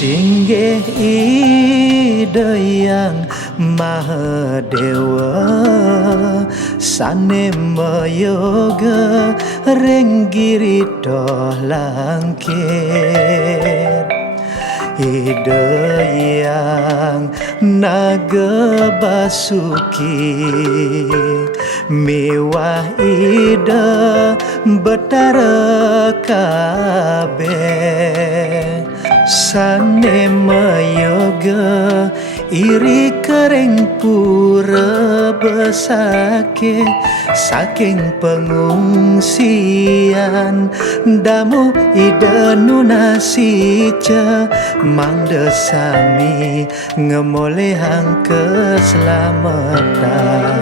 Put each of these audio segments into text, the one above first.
Singgih Ida yang Maha Dewa Sanema yoga renggirito langkir Ida yang naga basuki mewah Ida betara kabeh Sanema yoga iri kering pura besake saking pengungsian damu ida nunasica mangdesami ngemolehang keselamatan.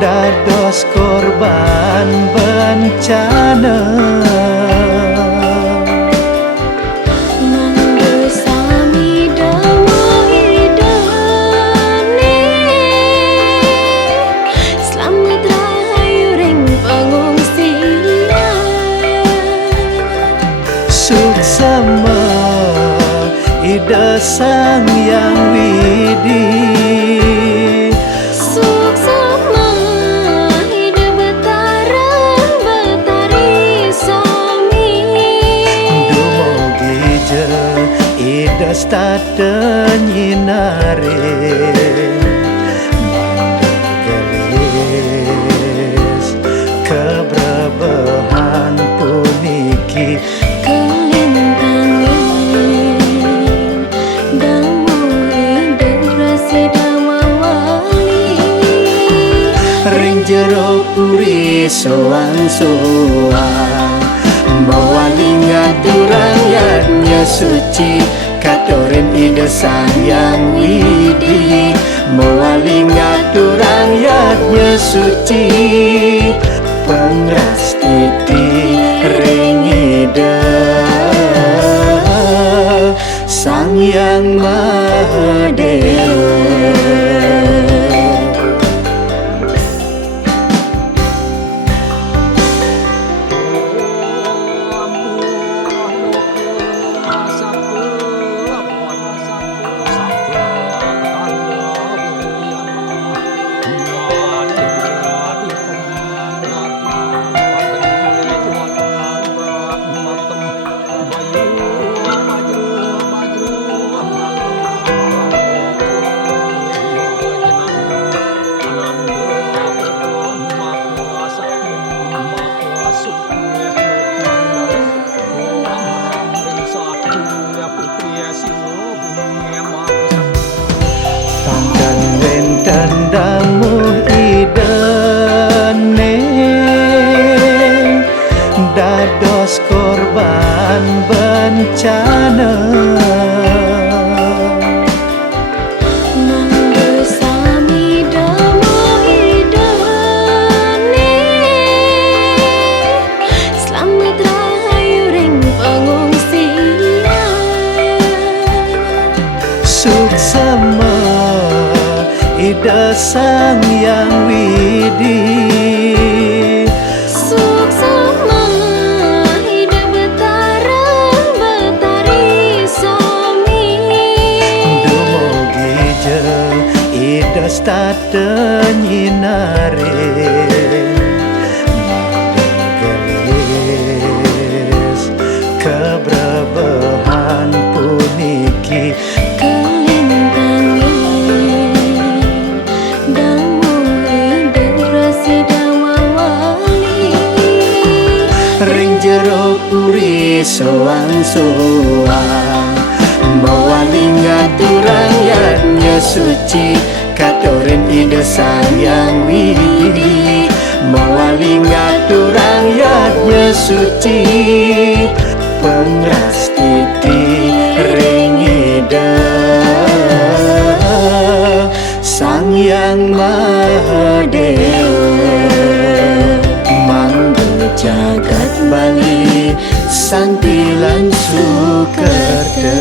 Dados korban bencana mangdesami damu idane selamat rahayu ring pengungsian suksema ida sang yang widi Stata nyinare manggelis kebrabahan puniki kelintangin damu integrasi damawali ring jero puri soang-soang mawali ngaturang yatnya suci katorin ida sang widi mawali ngaturang yatnya suci pengrastiti ring ida sang yang maha dewa. Damu idane dados korban bencana mangdesami damu idane selamat rahayu ring pengungsian suksema ida sang yang widi suksema ida betari sami dumugi je ida state nyinarin gelis keberbahan puniki Kelintangin Damu hidrasi damawali ring jero puri soang-soang mawali ngaturang yatnya suci katorin ide sang widi mawali ngaturang yatnya suci pengras titi ring ide sang yang maha dewa manggel jagat Bali santilan sukerta